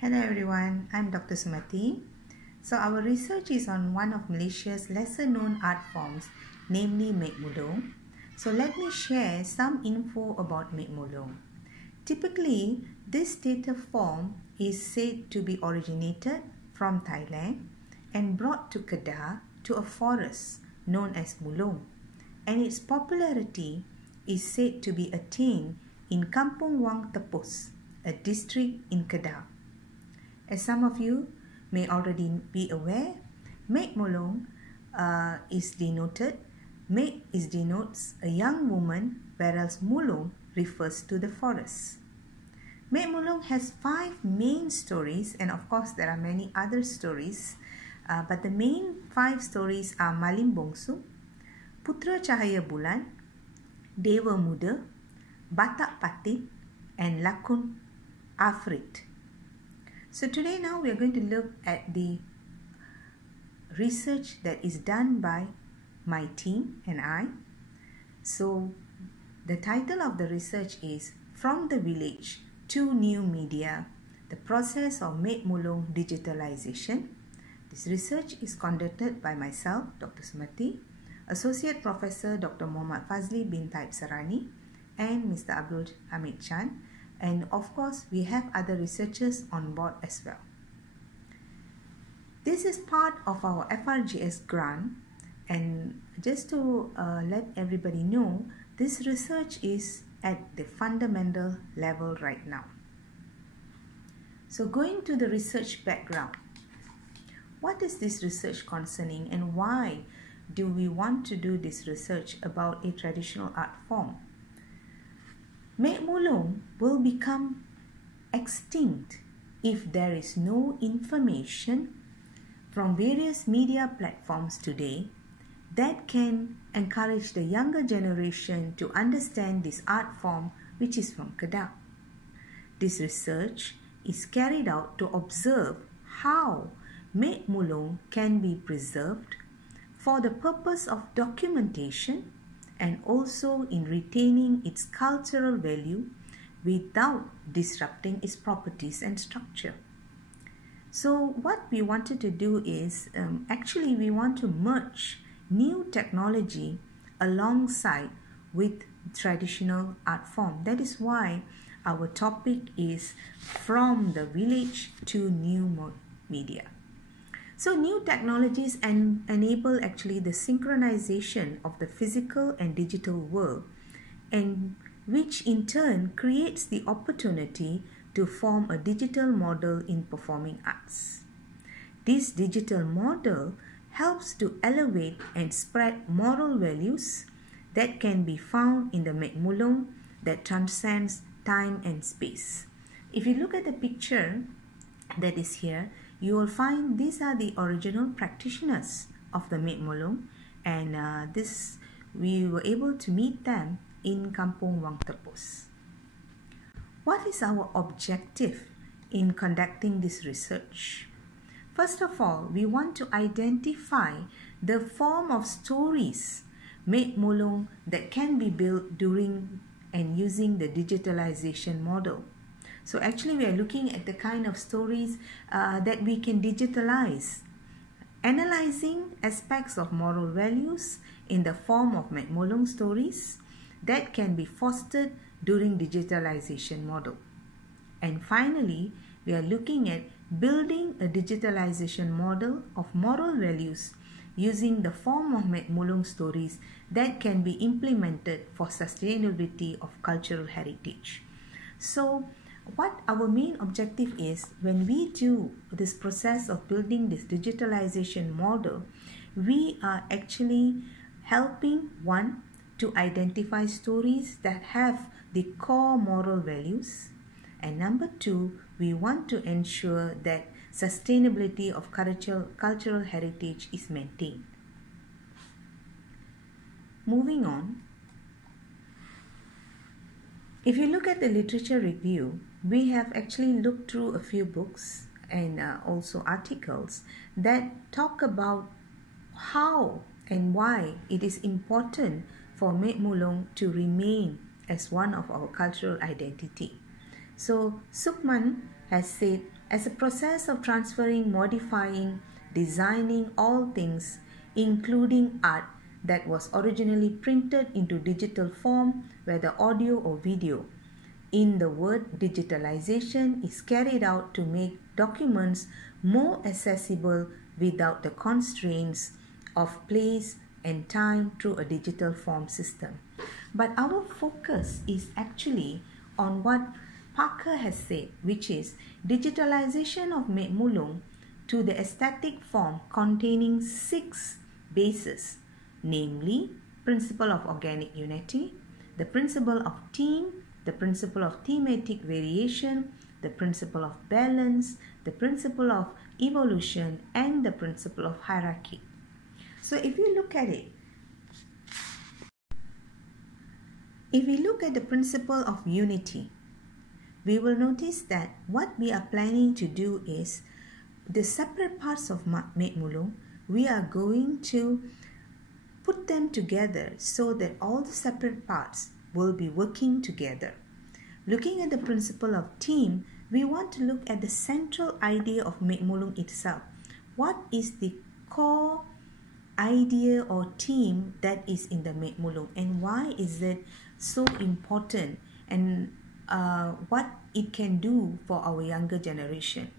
Hello everyone, I'm Dr. Sumathi. So our research is on one of Malaysia's lesser known art forms, namely Mek Mulung. So let me share some info about Mek Mulung. Typically, this theatre form is said to be originated from Thailand and brought to Kedah to a forest known as Mulung, and its popularity is said to be attained in Kampung Wang Tepus, a district in Kedah. As some of you may already be aware, Mek Mulung is denoted. Mek denotes a young woman, whereas Mulung refers to the forest. Mek Mulung has 5 main stories, and of course there are many other stories, but the main 5 stories are Malim Bongsu, Putra Cahaya Bulan, Dewa Muda, Batak Patin, and Lakun Afrit. So today now we are going to look at the research that is done by my team and I. So the title of the research is From the Village to New Media, the process of Mek Mulung Digitalisation. This research is conducted by myself, Dr. Sumathi, Associate Professor Dr. Muhammad Fazli bin Taib Sarani, and Mr. Abdul Hamid Chan. And of course, we have other researchers on board as well. This is part of our FRGS grant, and just to let everybody know, this research is at the fundamental level right now. So going to the research background, what is this research concerning and why do we want to do this research about a traditional art form? Mek Mulung will become extinct if there is no information from various media platforms today that can encourage the younger generation to understand this art form, which is from Kedah. This research is carried out to observe how Mek Mulung can be preserved for the purpose of documentation and also in retaining its cultural value without disrupting its properties and structure. So what we wanted to do is, actually we want to merge new technology alongside with traditional art form. That is why our topic is From the Village to New Media. So new technologies enable actually the synchronization of the physical and digital world, and which in turn creates the opportunity to form a digital model in performing arts. This digital model helps to elevate and spread moral values that can be found in the Mek Mulung that transcends time and space. If you look at the picture that is here, you will find these are the original practitioners of the Mek Mulung, and we were able to meet them in Kampung Wang Tepus. What is our objective in conducting this research? First of all, we want to identify the form of stories Mek Mulung that can be built during and using the digitalization model. So actually we are looking at the kind of stories that we can digitalize, analyzing aspects of moral values in the form of Mek Mulung stories that can be fostered during digitalization model. And finally, we are looking at building a digitalization model of moral values using the form of Mek Mulung stories that can be implemented for sustainability of cultural heritage. So what our main objective is when we do this process of building this digitalization model, we are actually helping one to identify stories that have the core moral values, and number 2, we want to ensure that sustainability of cultural heritage is maintained. Moving on, if you look at the literature review, we have actually looked through a few books and also articles that talk about how and why it is important for Mek Mulung to remain as one of our cultural identity. So Salman has said as a process of transferring, modifying, designing all things, including art that was originally printed into digital form, whether audio or video. In the word, digitalization is carried out to make documents more accessible without the constraints of place and time through a digital form system. But our focus is actually on what Parker has said, which is digitalization of Mek Mulung to the aesthetic form containing 6 bases, namely principle of organic unity, the principle of theme, the principle of thematic variation, the principle of balance, the principle of evolution, and the principle of hierarchy. So if you look at it, if we look at the principle of unity, we will notice that what we are planning to do is the separate parts of Mek Mulung, we are going to put them together so that all the separate parts will be working together. Looking at the principle of theme, we want to look at the central idea of Mek Mulung itself. What is the core idea or theme that is in the Mek Mulung, and why is it so important, and what it can do for our younger generation?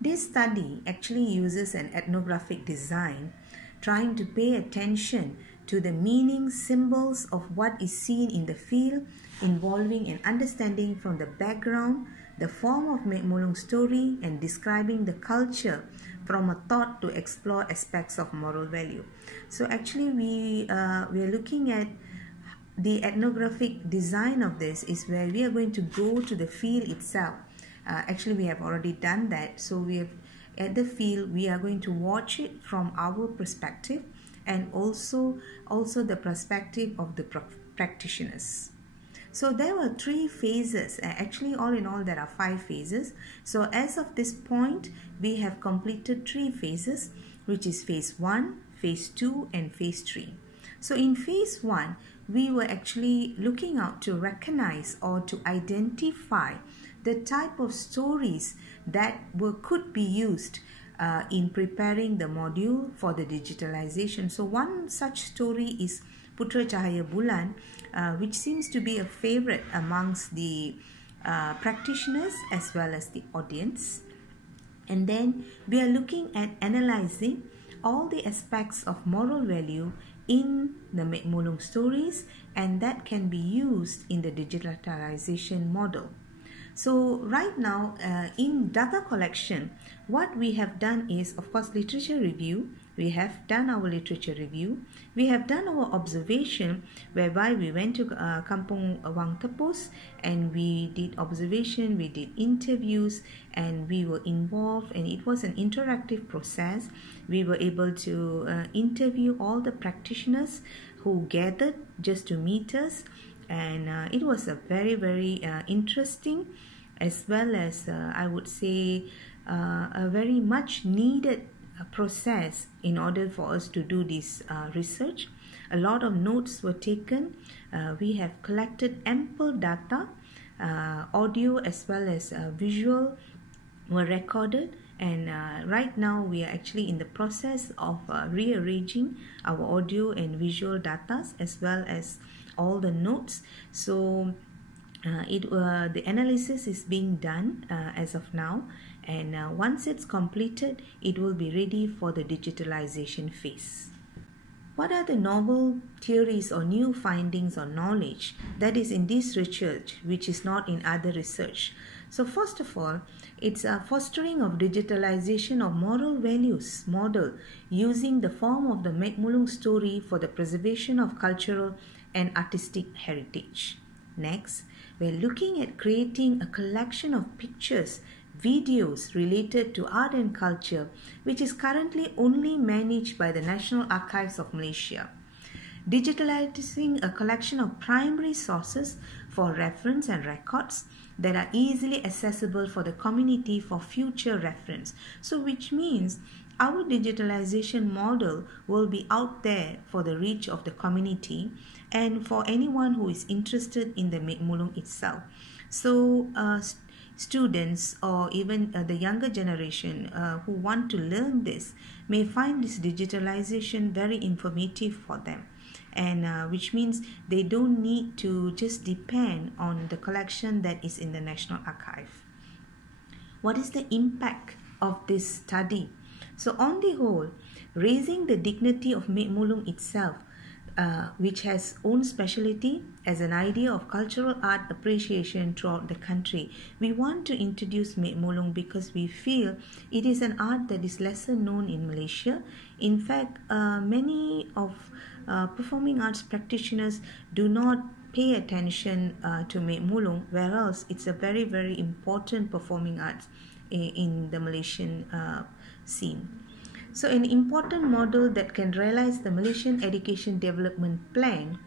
This study actually uses an ethnographic design, trying to pay attention to the meaning symbols of what is seen in the field, involving an understanding from the background, the form of Mek Mulung's story, and describing the culture from a thought to explore aspects of moral value. So actually we are looking at the ethnographic design of this is where we are going to go to the field itself. Actually we have already done that. So we have at the field, we are going to watch it from our perspective and also the perspective of the practitioners. So there were 3 phases. Actually, all in all, there are 5 phases. So as of this point, we have completed 3 phases, which is phase 1, phase 2, and phase 3. So in phase 1, we were actually looking out to recognize or to identify the type of stories that could be used in preparing the module for the digitalization. So one such story is Putra Cahaya Bulan, which seems to be a favorite amongst the practitioners as well as the audience. And then we are looking at analyzing all the aspects of moral value in the Mek Mulung stories, and that can be used in the digitalization model. So right now in data collection, what we have done is, of course, literature review. We have done our literature review. We have done our observation, whereby we went to Kampung Wang Tepus and we did observation, we did interviews, and we were involved, and it was an interactive process. We were able to interview all the practitioners who gathered just to meet us, and it was a very interesting, as well as I would say a very much needed process in order for us to do this research. A lot of notes were taken. We have collected ample data, audio as well as visual were recorded, and right now we are actually in the process of rearranging our audio and visual data as well as all the notes. So the analysis is being done as of now, and once it's completed, it will be ready for the digitalization phase. What are the novel theories or new findings or knowledge that is in this research which is not in other research? So first of all, it's a fostering of digitalization of moral values model using the form of the Mek Mulung story for the preservation of cultural and artistic heritage. Next, we're looking at creating a collection of pictures, videos related to art and culture, which is currently only managed by the National Archives of Malaysia. Digitalizing a collection of primary sources for reference and records that are easily accessible for the community for future reference. So which means our digitalization model will be out there for the reach of the community and for anyone who is interested in the Mek Mulung itself. So students or even the younger generation who want to learn this may find this digitalization very informative for them, and which means they don't need to just depend on the collection that is in the National Archive. What is the impact of this study? So on the whole, raising the dignity of Mek Mulung itself, which has own speciality as an idea of cultural art appreciation throughout the country. We want to introduce Mek Mulung because we feel it is an art that is lesser known in Malaysia. In fact, many of performing arts practitioners do not pay attention to Mek Mulung, whereas it's a very, very important performing arts in the Malaysian scene. So an important model that can realize the Malaysian Education Development Plan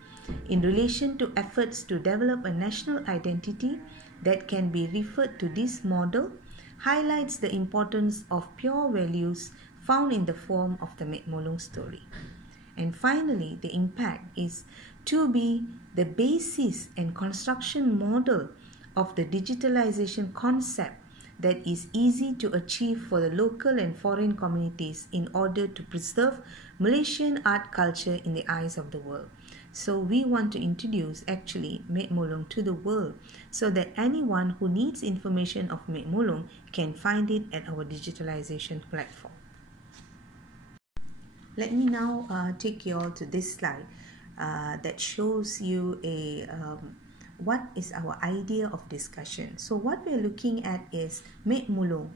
in relation to efforts to develop a national identity that can be referred to this model highlights the importance of pure values found in the form of the Mek Mulung story. And finally, the impact is to be the basis and construction model of the digitalization concept that is easy to achieve for the local and foreign communities in order to preserve Malaysian art culture in the eyes of the world. So we want to introduce actually Mek Mulung to the world so that anyone who needs information of Mek Mulung can find it at our digitalization platform. Let me now take you all to this slide that shows you what is our idea of discussion. So what we're looking at is Mek Mulung.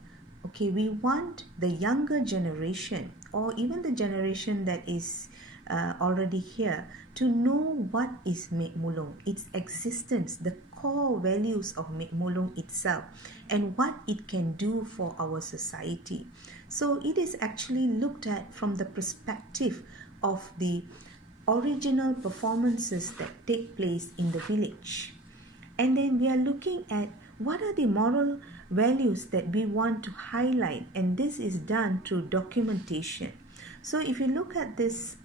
Okay, we want the younger generation or even the generation that is already here to know what is Mek Mulung, its existence, the core values of Mek Mulung itself, and what it can do for our society. So it is actually looked at from the perspective of the original performances that take place in the village. And then we are looking at what are the moral values that we want to highlight, and this is done through documentation. So if you look at this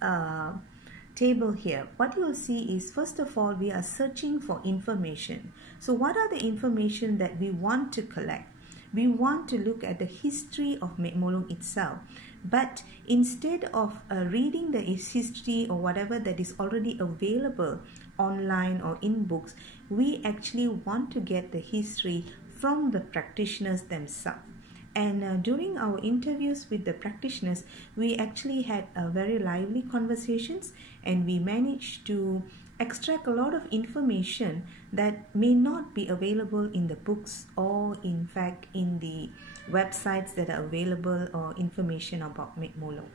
table here, what you will see is, first of all, we are searching for information. So what are the information that we want to collect? We want to look at the history of Mek Mulung itself. But instead of reading the history or whatever that is already available online or in books, we actually want to get the history from the practitioners themselves. And during our interviews with the practitioners, we actually had very lively conversations, and we managed to extract a lot of information that may not be available in the books or in fact in the websites that are available or information about Mek Mulung.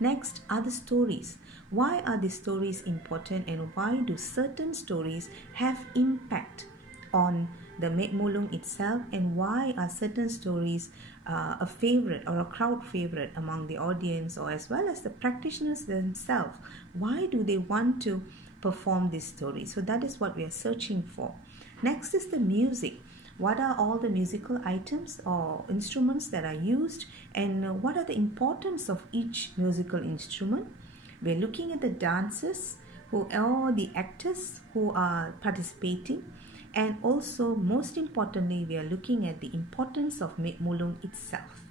Next are the stories. Why are the stories important, and why do certain stories have impact on the Mek Mulung itself, and why are certain stories a favorite or a crowd favorite among the audience or as well as the practitioners themselves? Why do they want to perform this story? So that is what we are searching for. Next is the music. What are all the musical items or instruments that are used, and what are the importance of each musical instrument? We're looking at the dancers who are the actors who are participating, and also most importantly we are looking at the importance of Mek Mulung itself.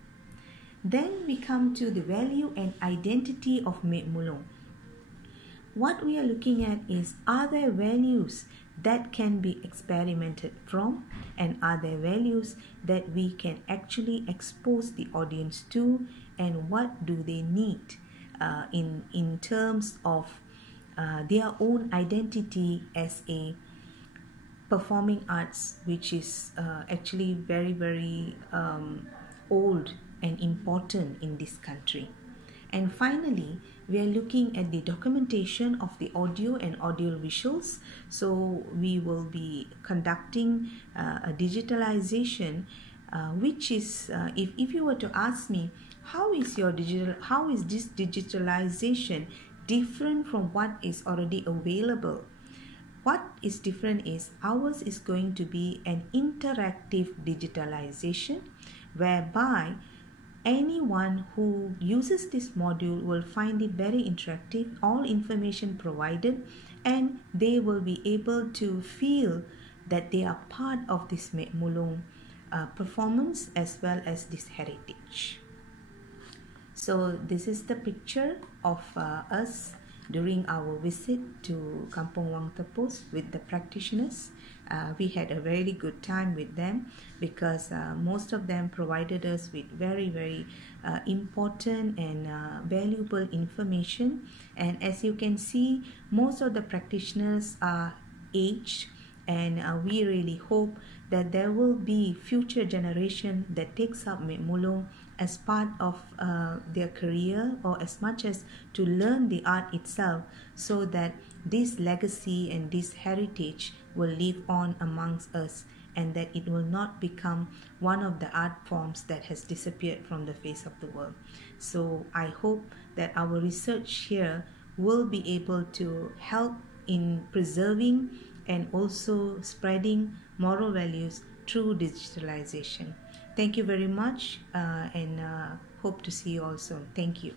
Then we come to the value and identity of Mek Mulung. What we are looking at is, are there values that can be experimented from, and are there values that we can actually expose the audience to, and what do they need in terms of their own identity as a performing arts, which is actually very, very old and important in this country. And finally, we are looking at the documentation of the audio and audio visuals. So we will be conducting a digitalization, which is, if you were to ask me, how is this digitalization different from what is already available? What is different is ours is going to be an interactive digitalization, whereby anyone who uses this module will find it very interactive, all information provided, and they will be able to feel that they are part of this Mek Mulung performance as well as this heritage. So this is the picture of us during our visit to Kampung Wang Tepus with the practitioners. We had a very good time with them because most of them provided us with very important and valuable information. And as you can see, most of the practitioners are aged, and we really hope that there will be future generation that takes up Mek Mulung as part of their career, or as much as to learn the art itself, so that this legacy and this heritage will live on amongst us, and that it will not become one of the art forms that has disappeared from the face of the world. So I hope that our research here will be able to help in preserving and also spreading moral values through digitalization. Thank you very much, and hope to see you all soon. Thank you.